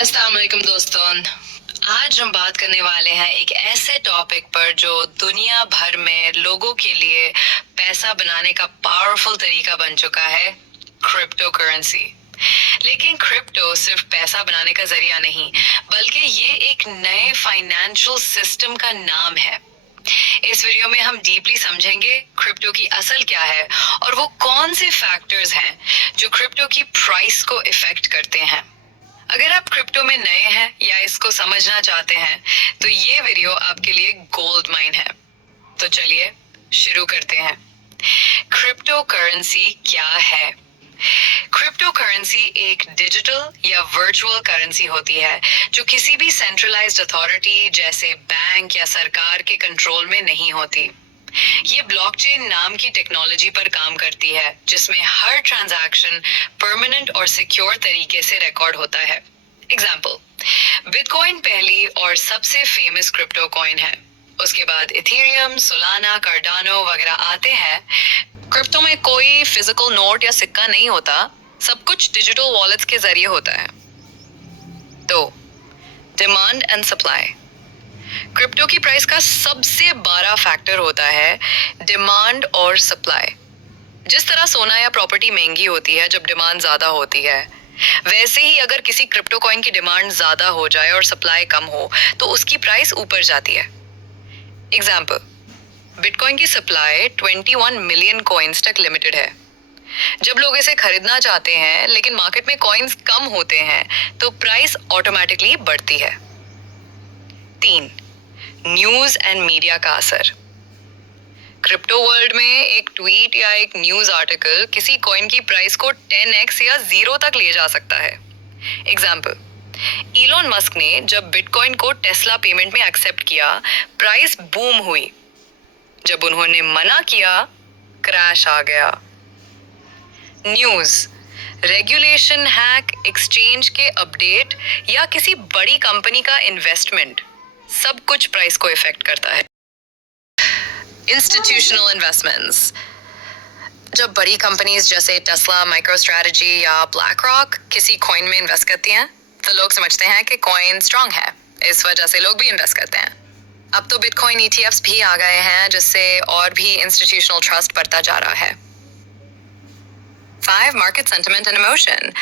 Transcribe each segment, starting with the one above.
अस्सलाम वालेकुम दोस्तों। आज हम बात करने वाले हैं एक ऐसे टॉपिक पर जो दुनिया भर में लोगों के लिए पैसा बनाने का पावरफुल तरीका बन चुका है, क्रिप्टो करेंसी। लेकिन क्रिप्टो सिर्फ पैसा बनाने का जरिया नहीं, बल्कि ये एक नए फाइनेंशियल सिस्टम का नाम है। इस वीडियो में हम डीपली समझेंगे क्रिप्टो की असल क्या है और वो कौन से फैक्टर्स हैं जो क्रिप्टो की प्राइस को इफेक्ट करते हैं। अगर आप क्रिप्टो में नए हैं या इसको समझना चाहते हैं तो ये वीडियो आपके लिए गोल्ड माइन है। तो चलिए शुरू करते हैं। क्रिप्टो करेंसी क्या है? क्रिप्टो करेंसी एक डिजिटल या वर्चुअल करेंसी होती है जो किसी भी सेंट्रलाइज्ड अथॉरिटी जैसे बैंक या सरकार के कंट्रोल में नहीं होती। ये ब्लॉकचेन नाम की टेक्नोलॉजी पर काम करती है जिसमें हर ट्रांजैक्शन परमानेंट और सिक्योर तरीके से रिकॉर्ड होता है। एग्जाम्पल, बिटकॉइन पहली और सबसे फेमस क्रिप्टो कॉइन है। उसके बाद इथेरियम, सोलाना, कार्डानो वगैरह आते हैं। क्रिप्टो में कोई फिजिकल नोट या सिक्का नहीं होता, सब कुछ डिजिटल वॉलेट्स के जरिए होता है। तो डिमांड एंड सप्लाई। क्रिप्टो की प्राइस का सबसे बड़ा फैक्टर होता है डिमांड और सप्लाई। जिस तरह सोना या प्रॉपर्टी महंगी होती है जब डिमांड ज्यादा होती है, वैसे ही अगर किसी क्रिप्टो कॉइन की डिमांड ज्यादा हो जाए और सप्लाई कम हो तो उसकी प्राइस ऊपर जाती है। एग्जाम्पल, बिटकॉइन की सप्लाई 21 मिलियन कॉइन्स तक लिमिटेड है। जब लोग इसे खरीदना चाहते हैं लेकिन मार्केट में कॉइन्स कम होते हैं तो प्राइस ऑटोमेटिकली बढ़ती है। 3. न्यूज एंड मीडिया का असर। क्रिप्टो वर्ल्ड में एक ट्वीट या एक न्यूज आर्टिकल किसी कॉइन की प्राइस को 10x या 0 तक ले जा सकता है। एग्जाम्पल, इलॉन मस्क ने जब बिटकॉइन को टेस्ला पेमेंट में एक्सेप्ट किया, प्राइस बूम हुई। जब उन्होंने मना किया, क्रैश आ गया। न्यूज, रेगुलेशन, हैक, एक्सचेंज के अपडेट या किसी बड़ी कंपनी का इन्वेस्टमेंट, सब कुछ प्राइस को इफेक्ट करता है। Institutional investments. जब बड़ी कंपनीज जैसे टेस्ला, माइक्रोस्ट्रेटजी या ब्लैक रॉक किसी कॉइन में इन्वेस्ट करती हैं तो लोग समझते हैं कि कॉइन स्ट्रांग है, इस वजह से लोग भी इन्वेस्ट करते हैं। अब तो बिटकॉइन ETFs भी आ गए हैं जिससे और भी इंस्टीट्यूशनल ट्रस्ट बढ़ता जा रहा है। 5. Market sentiment and emotion.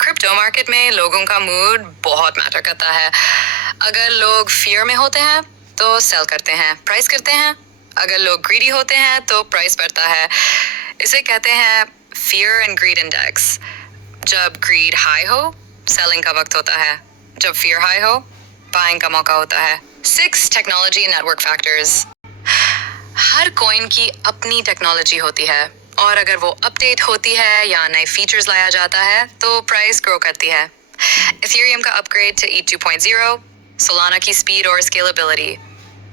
Crypto market में लोगों का मूड बहुत मैटर करता है। अगर लोग फियर में होते हैं तो सेल करते हैं, प्राइस करते हैं। अगर लोग ग्रीडी होते हैं तो प्राइस बढ़ता है। इसे कहते हैं फियर एंड ग्रीड इंडेक्स। जब ग्रीड हाई हो, सेलिंग का वक्त होता है। जब फियर हाई हो, बाइंग का मौका होता है। 6. Technology network factors. हर कॉइन की अपनी टेक्नोलॉजी होती है और अगर वो अपडेट होती है या नए फीचर्स लाया जाता है तो प्राइस ग्रो करती है। इथेरियम का अपग्रेड टू ETH 2.0, सोलाना की स्पीड और स्केलेबिलिटी,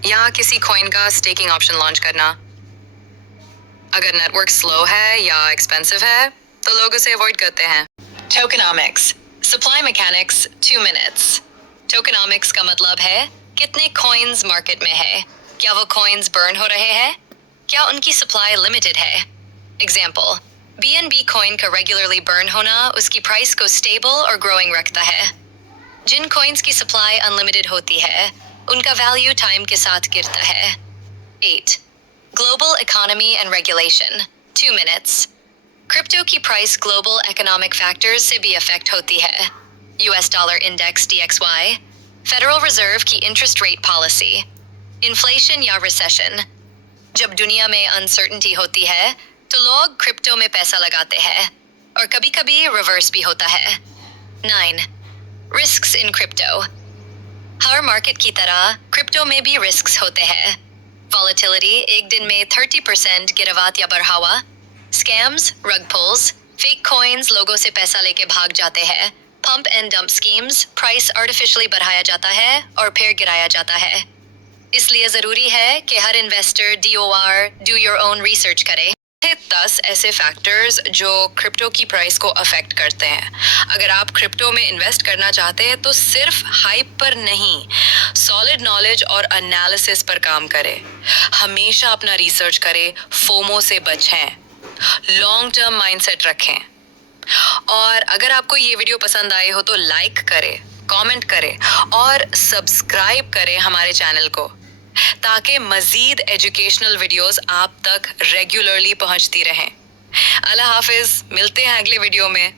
या किसी कॉइन का स्टेकिंग ऑप्शन लॉन्च करना। अगर नेटवर्क स्लो है या एक्सपेंसिव है तो लोग उसे अवॉइड करते हैं। टोकेनॉमिक्स, सप्लाई मैकेनिक्स, 2 मिनट्स। टोकेनॉमिक्स का मतलब है कितने कॉइन्स मार्केट में है, क्या वो कॉइन्स बर्न हो रहे हैं, क्या उनकी सप्लाई लिमिटेड है। एग्जाम्पल, BNB कॉइन का रेगुलरली बर्न होना उसकी प्राइस को स्टेबल और ग्रोइंग रखता है। जिन कॉइन्स की सप्लाई अनलिमिटेड होती है उनका वैल्यू टाइम के साथ गिरता है। 8. Global economy and regulation, 2 minutes. Crypto की प्राइस ग्लोबल इकोनॉमिक फैक्टर्स से भी अफेक्ट होती है। US dollar index DXY, federal reserve की इंटरेस्ट रेट पॉलिसी, इन्फ्लेशन या रिसेशन। जब दुनिया में अनसर्टेनिटी होती है तो लोग क्रिप्टो में पैसा लगाते हैं और कभी-कभी रिवर्स भी होता है। 9. Risks in crypto. Her market की तरह क्रिप्टो में भी रिस्क्स होते हैं। वॉलेटिलिटी, एक दिन में 30% गिरावट या बढ़ावा, स्कैम्स, रग पुल्स, फेक कॉइन्स, लोगों से पैसा लेके भाग जाते हैं, pump and dump schemes, price artificially बढ़ाया जाता है और फिर गिराया जाता है। इसलिए जरूरी है कि हर investor DOR, do your own research करे। 10 ऐसे फैक्टर्स जो क्रिप्टो की प्राइस को अफेक्ट करते हैं। अगर आप क्रिप्टो में इन्वेस्ट करना चाहते हैं तो सिर्फ हाइप पर नहीं, सॉलिड नॉलेज और एनालिसिस पर काम करें। हमेशा अपना रिसर्च करें, फोमो से बचें, लॉन्ग टर्म माइंडसेट रखें। और अगर आपको ये वीडियो पसंद आए हो तो लाइक करें, कमेंट करें और सब्सक्राइब करें हमारे चैनल को, ताकि मजीद एजुकेशनल वीडियोस आप तक रेगुलरली पहुंचती रहें। अल्लाह हाफिज, मिलते हैं अगले वीडियो में।